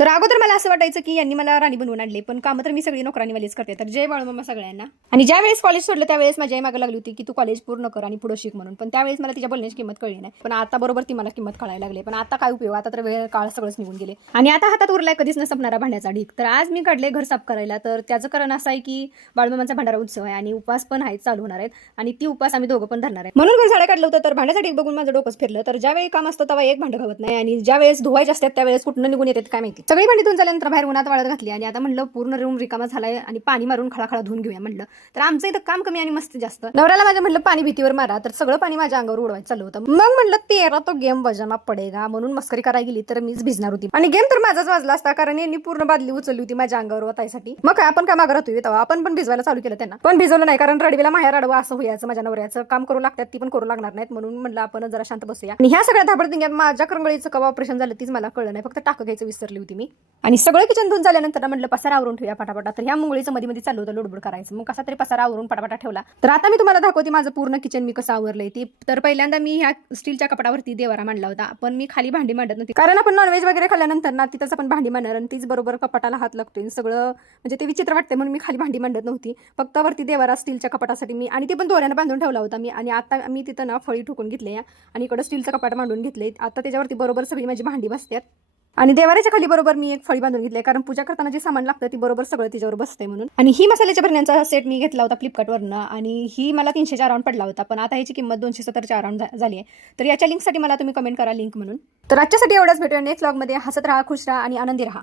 तर अगोदर मला असं वाटायचं की यांनी मला राणी बनवून आणले, पण कामं तर मी सगळी नोकरानीवालीच करते. तर जय बाळूमामा सगळ्यांना. आणि ज्या वेळेस कॉलेज सोडलं त्यावेळेस माझी आई मागं लागली होती की तू कॉलेज पूर्ण कर आणि पुढे शिक म्हणून. पण त्यावेळेस मला तिच्या बोलण्याची किंमत कळली नाही. पण आता बरोबर ती मला किंमत कळायला लागली. पण आता काय उपयोग, आता तर वेळ काळ सगळंच निघून गेले आणि आता हातात उरलाय कधीच न संपणारा भांड्याचा ढीग. तर आज मी काढले घर साफ करायला. तर त्याचं कारण असं आहे की बाळूमामांचा भंडारा उत्सव आहे आणि उपवास पण आहेत, चालू होणार आहेत आणि ती उपवास आम्ही दोघं पण धरणार आहे. म्हणून घर झाडं काढलं होतं. तर भांड्याचा ढीग बघून माझं डोकंच फिरलं. तर ज्यावेळी काम असतं तेव्हा एक भांडं घावत नाही आणि ज्या वेळेस धुवायचे असतात त्यावेळेस कुठनं निघून येतात काय माहिती. सगळी भांडी धुवून झाल्यानंतर बाहेर उन्हात वाळत घातली आणि आता म्हणलं पूर्ण रूम रिकामा झालाय आणि पाणी मारून खळाखळा धुवून घेऊया म्हणलं. तर आमचं इथं काम कमी आणि मस्ती जास्त. नवऱ्याला माझ्या म्हणलं पाणी भीतीवर मारा, तर सगळं पाणी माझ्या अंगावर उडवायचं चालू होतं. मग म्हणलं तेरा तो गेम बजाना पडेगा म्हणून मस्करी करायला गेली तर मीच भिजणार होती आणि गेम तर माझाच वाजला असता, कारण यांनी पूर्ण बादली उचलली होती माझ्या अंगावर वतायसाठी. मग काय आपण काय मागं राहतोय तेव्हा आपण पण भिजवायला चालू केलं त्यांना, पण भिजवलं नाही कारण रडवीला माहेर अडवा असं व्हायचं. माझ्या नवऱ्याचं काम करू लागतात ती पण करू लागणार नाहीत, म्हणून म्हणलं आपण जरा शांत बसूया. आणि ह्या सगळ्या धाबडदिंग्यात माझ्या करंगळीचं कवा ऑपरेशन झालं तीच मला कळलं नाही, फक्त टाकं घ्यायचं विसरली होती मी. आणि सगळं किचन धुवून झाल्यानंतर म्हणलं पसारा आवरून ठेवूया पटापटा. तर ह्या मुंगळीचं मध्ये मध्ये चालू होतं लुडबुड करायचं, मग कसा तरी पसारा आवरून पटापटा ठेवला. तर आता मी तुम्हाला दाखवते माझं पूर्ण किचन मी कसं आवरलंय ती. तर पहिल्यांदा मी ह्या स्टीलच्या कपडावरती देवारा मांडला होता, पण मी खाली भांडी मांडत नव्हती कारण आपण नॉनव्हेज वगैरे खाल्ल्यानंतर ना तिथंच आपण भांडी मांडणार आणि तीच बरोबर कपाटाला हात लागतोय सगळं, म्हणजे ते विचित्र वाटते म्हणून मी खाली भांडी मांडत नव्हती. फक्त वरती देवारा स्टीलच्या कपाटासाठी मी, आणि ते पण दोऱ्यानं बांधून ठेवला होता मी. आणि आता मी तिथं ना फळी ठोकून घेतली आणि इकडं स्टीलचं कपाट मांडून घेतले. आता त्याच्यावरती बरोबर सगळी माझी भांडी बसतात आणि देवाऱ्याच्या खाली बरोबर मी एक फळी बांधून घेतली, कारण पूजा करताना जे सामान लागतं ती बरोबर सगळं तिच्यावर बसते म्हणून. आणि ही मसाल्याच्या भरण्यांचा सेट मी घेतला होता फ्लिपकार्टवरनं आणि ही मला 300च्या अराउंड पडला होता, पण आता याची किंमत 270च्या अराउंड झाली आहे. तर याच्या लिंकसाठी मला तुम्ही कमेंट करा लिंक म्हणून. तर आजच्यासाठी एवढंच, भेटूया नेक्स्ट व्लॉगमध्ये. हसत राहा, खुश राहा आणि आनंदी राहा.